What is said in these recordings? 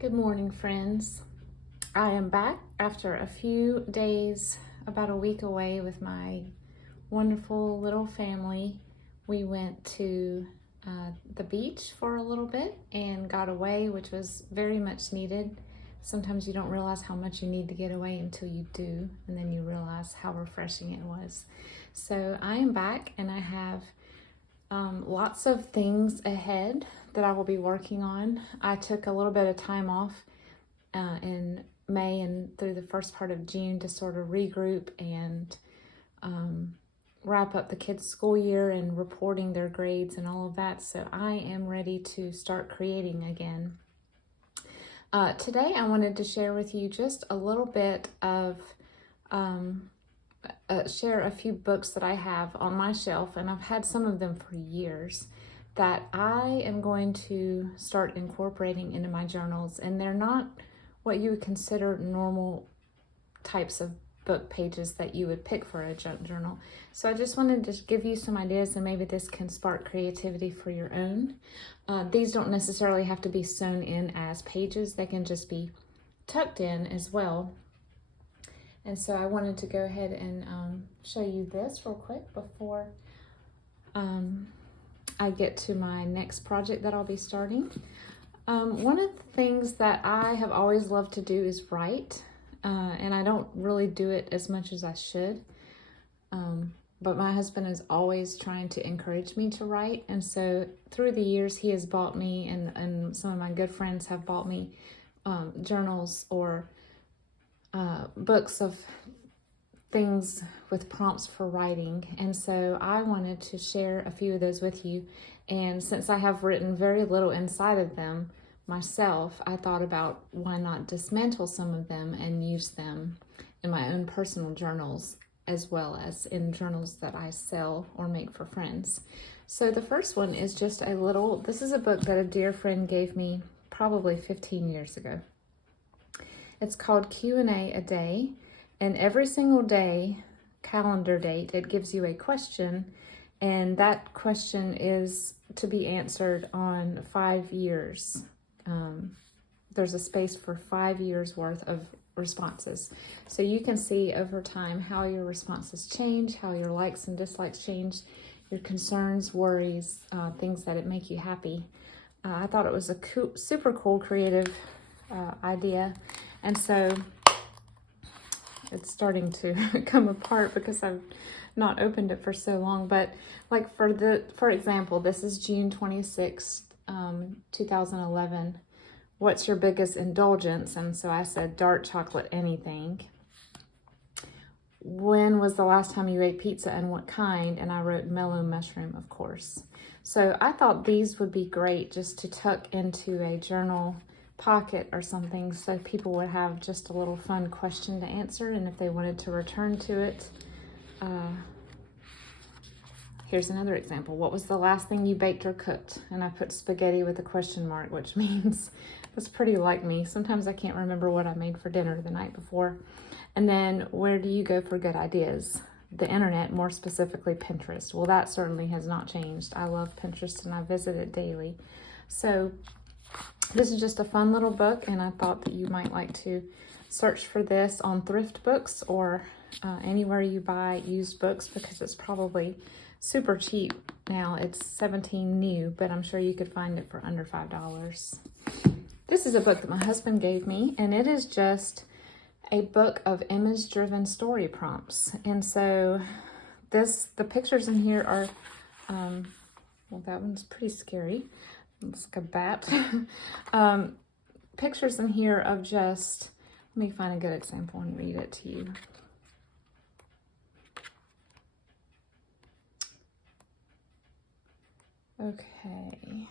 Good morning, friends. I am back after a few days, about a week away with my wonderful little family. We went to the beach for a little bit and got away, which was very much needed. Sometimes you don't realize how much you need to get away until you do, and then you realize how refreshing it was. So I am back and I have lots of things ahead that I will be working on. I took a little bit of time off in May and through the first part of June to sort of regroup and wrap up the kids' school year and reporting their grades and all of that. So I am ready to start creating again. Today I wanted to share with you just a little bit of share a few books that I have on my shelf, and I've had some of them for years, that I am going to start incorporating into my journals. And they're not what you would consider normal types of book pages that you would pick for a journal. So I just wanted to give you some ideas, and maybe this can spark creativity for your own. These don't necessarily have to be sewn in as pages. They can just be tucked in as well. And so I wanted to go ahead and show you this real quick before I get to my next project that I'll be starting. One of the things that I have always loved to do is write, and I don't really do it as much as I should. But my husband is always trying to encourage me to write. And so through the years, he has bought me, and some of my good friends have bought me journals or books of things with prompts for writing. And so I wanted to share a few of those with you. And since I have written very little inside of them myself, I thought about why not dismantle some of them and use them in my own personal journals, as well as in journals that I sell or make for friends. So the first one is just this is a book that a dear friend gave me probably 15 years ago. It's called Q&A a Day, and every single day, calendar date, it gives you a question, and that question is to be answered on 5 years. There's a space for 5 years worth of responses. So you can see over time how your responses change, how your likes and dislikes change, your concerns, worries, things that make you happy. I thought it was a super cool, creative idea. And so it's starting to come apart because I've not opened it for so long. But like for example, this is June 26th, 2011. What's your biggest indulgence? And so I said dark chocolate, anything. When was the last time you ate pizza and what kind? And I wrote mellow mushroom, of course. So I thought these would be great just to tuck into a journal pocket or something, so people would have just a little fun question to answer, and if they wanted to return to it. Here's another example. What was the last thing you baked or cooked? And I put spaghetti with a question mark, which means that's pretty like me. Sometimes I can't remember what I made for dinner the night before. And then, where do you go for good ideas? The internet, more specifically Pinterest. Well, that certainly has not changed. I love Pinterest and I visit it daily. So this is just a fun little book, and I thought that you might like to search for this on thrift books or anywhere you buy used books, because it's probably super cheap now. It's $17 new, but I'm sure you could find it for under $5. This is a book that my husband gave me, and it is just a book of image-driven story prompts. And so the pictures in here are, well, that one's pretty scary. Looks like a bat. Pictures in here of just, let me find a good example and read it to you. Okay.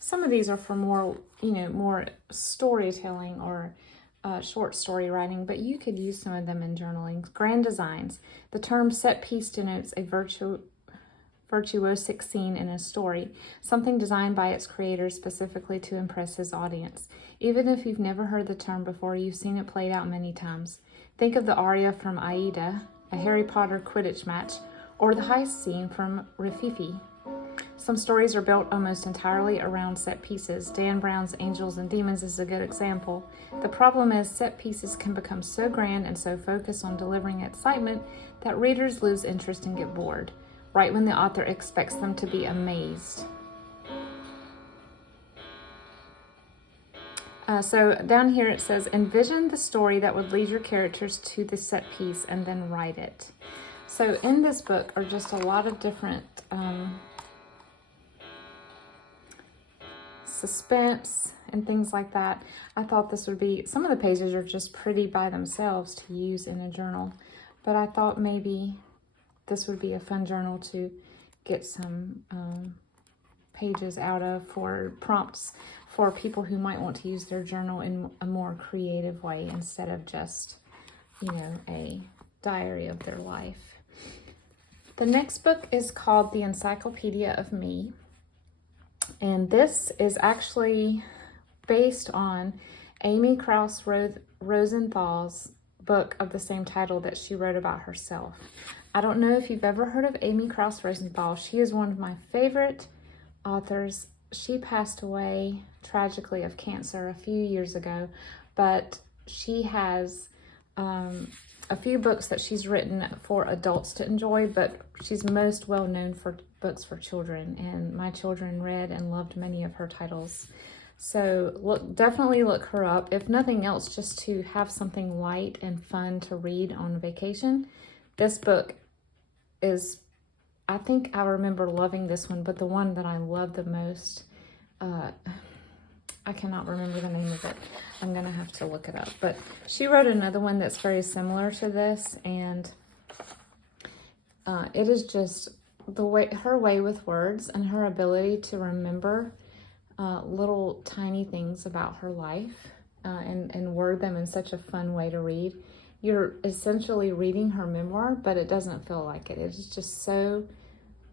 Some of these are for more, more storytelling or short story writing, but you could use some of them in journaling. Grand designs. The term set piece denotes a virtuosic scene in a story, something designed by its creator specifically to impress his audience. Even if you've never heard the term before, you've seen it played out many times. Think of the aria from Aida, a Harry Potter Quidditch match, or the heist scene from Rififi. Some stories are built almost entirely around set pieces. Dan Brown's Angels and Demons is a good example. The problem is set pieces can become so grand and so focused on delivering excitement that readers lose interest and get bored, right when the author expects them to be amazed. So down here it says, envision the story that would lead your characters to the set piece and then write it. So in this book are just a lot of different suspense and things like that. I thought this would be, some of the pages are just pretty by themselves to use in a journal, but I thought maybe this would be a fun journal to get some pages out of for prompts for people who might want to use their journal in a more creative way instead of just, you know, a diary of their life. The next book is called The Encyclopedia of Me, and this is actually based on Amy Krouse Rosenthal's book of the same title that she wrote about herself. I don't know if you've ever heard of Amy Krouse Rosenthal. She is one of my favorite authors. She passed away tragically of cancer a few years ago, but she has a few books that she's written for adults to enjoy, but she's most well known for books for children, and my children read and loved many of her titles. So definitely look her up, if nothing else, just to have something light and fun to read on vacation. This book is, I think I remember loving this one, but the one that I love the most, I cannot remember the name of it. I'm gonna have to look it up. But she wrote another one that's very similar to this, and it is just her way with words and her ability to remember little tiny things about her life and word them in such a fun way to read. You're essentially reading her memoir, but it doesn't feel like it. It's just so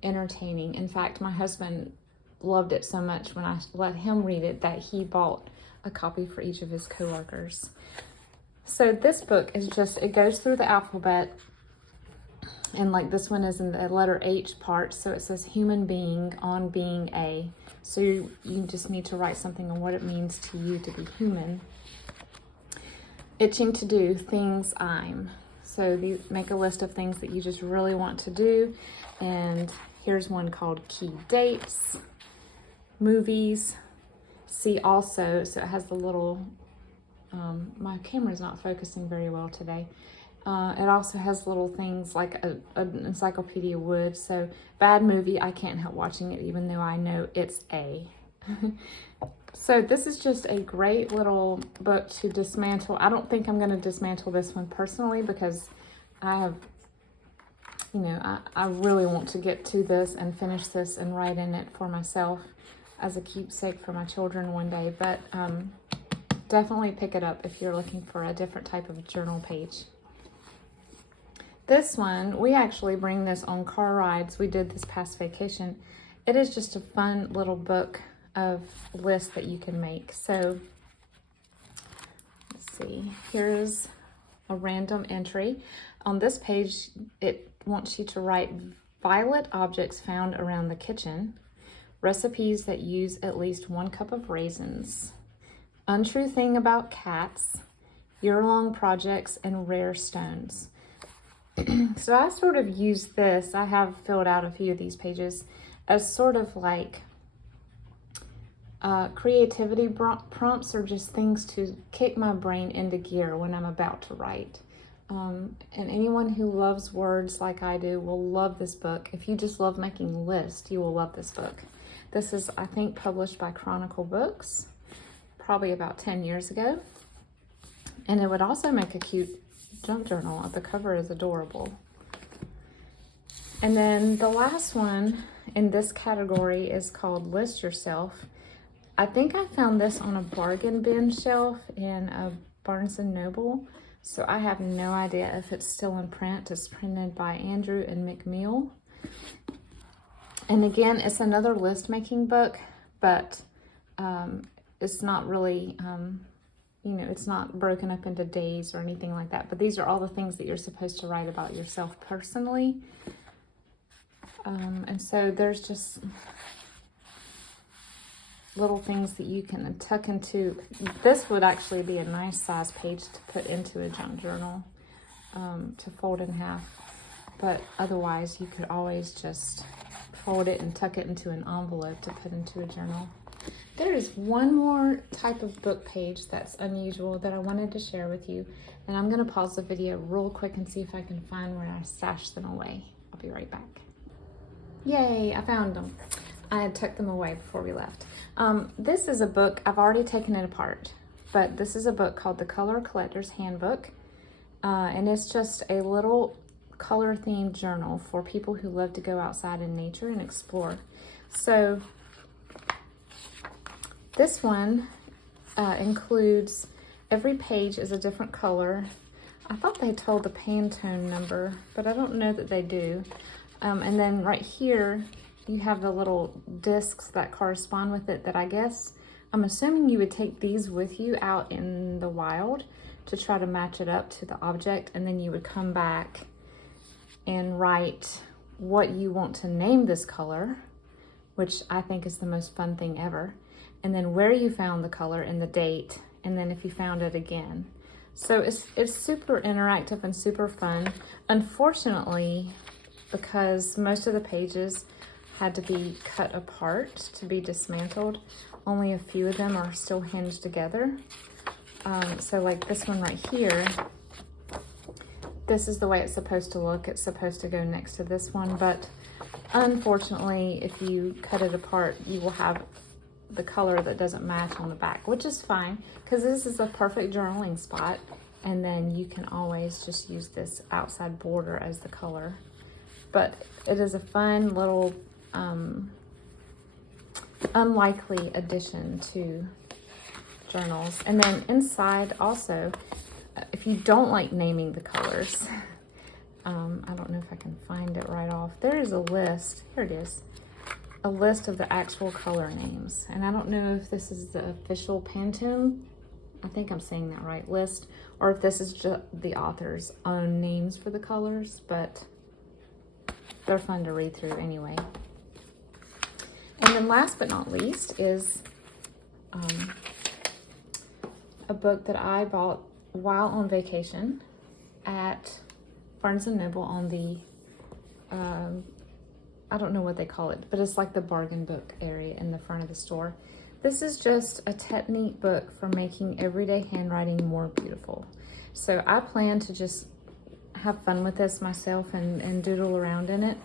entertaining. In fact, my husband loved it so much when I let him read it that he bought a copy for each of his coworkers. So this book is just, it goes through the alphabet, and like this one is in the letter H part, so it says human being on being A. So you just need to write something on what it means to you to be human. Itching to do, things I'm. So make a list of things that you just really want to do, and here's one called key dates, movies, see also, so it has the little, my camera's not focusing very well today. It also has little things like an encyclopedia would, so bad movie, I can't help watching it even though I know it's A. So this is just a great little book to dismantle. I don't think I'm going to dismantle this one personally because I have, you know, I really want to get to this and finish this and write in it for myself as a keepsake for my children one day. But definitely pick it up if you're looking for a different type of journal page. This one, we actually bring this on car rides. We did this past vacation. It is just a fun little book of lists that you can make. So let's see, here's a random entry. On this page, it wants you to write violet objects found around the kitchen, recipes that use at least 1 cup of raisins, untrue thing about cats, year-long projects, and rare stones. So I sort of use this, I have filled out a few of these pages, as sort of like creativity prompts, or just things to kick my brain into gear when I'm about to write. And anyone who loves words like I do will love this book. If you just love making lists, you will love this book. This is, I think, published by Chronicle Books, probably about 10 years ago. And it would also make a cute junk journal. The cover is adorable. And then the last one in this category is called List Yourself. I think I found this on a bargain bin shelf in a Barnes & Noble, so I have no idea if it's still in print. It's printed by Andrew and McMill. And again, it's another list making book, but it's not really, you know, it's not broken up into days or anything like that. But these are all the things that you're supposed to write about yourself personally. And so there's just little things that you can tuck into. This would actually be a nice size page to put into a junk journal, to fold in half. But otherwise, you could always just fold it and tuck it into an envelope to put into a journal. There is one more type of book page that's unusual that I wanted to share with you. And I'm going to pause the video real quick and see if I can find where I stashed them away. I'll be right back. Yay, I found them. I had tucked them away before we left. This is a book, I've already taken it apart, but this is a book called The Color Collector's Handbook. And it's just a little color themed journal for people who love to go outside in nature and explore. So this one includes, every page is a different color. I thought they told the Pantone number, but I don't know that they do. And then right here, you have the little discs that correspond with it that I'm assuming you would take these with you out in the wild to try to match it up to the object, and then you would come back and write what you want to name this color, which I think is the most fun thing ever, and then where you found the color and the date, and then if you found it again. So it's super interactive and super fun. Unfortunately, because most of the pages had to be cut apart to be dismantled, only a few of them are still hinged together. So like this one right here, this is the way it's supposed to look. It's supposed to go next to this one, but unfortunately, if you cut it apart, you will have the color that doesn't match on the back, which is fine because this is a perfect journaling spot. And then you can always just use this outside border as the color. But it is a fun little unlikely addition to journals. And then inside also, if you don't like naming the colors, I don't know if I can find it right off. There is a list, here it is, a list of the actual color names. And I don't know if this is the official Pantone, I think I'm saying that right, list, or if this is just the author's own names for the colors, but they're fun to read through anyway. And then last but not least is a book that I bought while on vacation at Barnes & Noble on the, I don't know what they call it, but it's like the bargain book area in the front of the store. This is just a technique book for making everyday handwriting more beautiful. So I plan to just have fun with this myself and doodle around in it.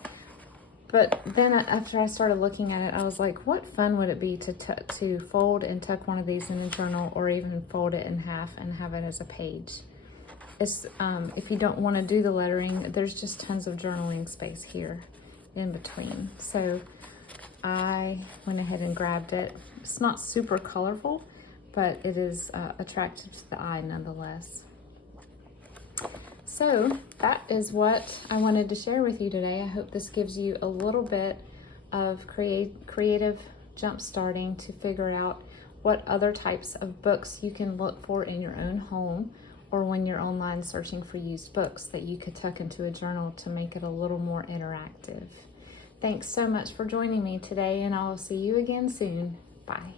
But then after I started looking at it, I was like, what fun would it be to fold and tuck one of these in a journal, or even fold it in half and have it as a page. It's if you don't want to do the lettering, there's just tons of journaling space here in between. So I went ahead and grabbed it. It's not super colorful, but it is attractive to the eye nonetheless. So that is what I wanted to share with you today. I hope this gives you a little bit of creative jump starting to figure out what other types of books you can look for in your own home, or when you're online searching for used books that you could tuck into a journal to make it a little more interactive. Thanks so much for joining me today, and I'll see you again soon. Bye.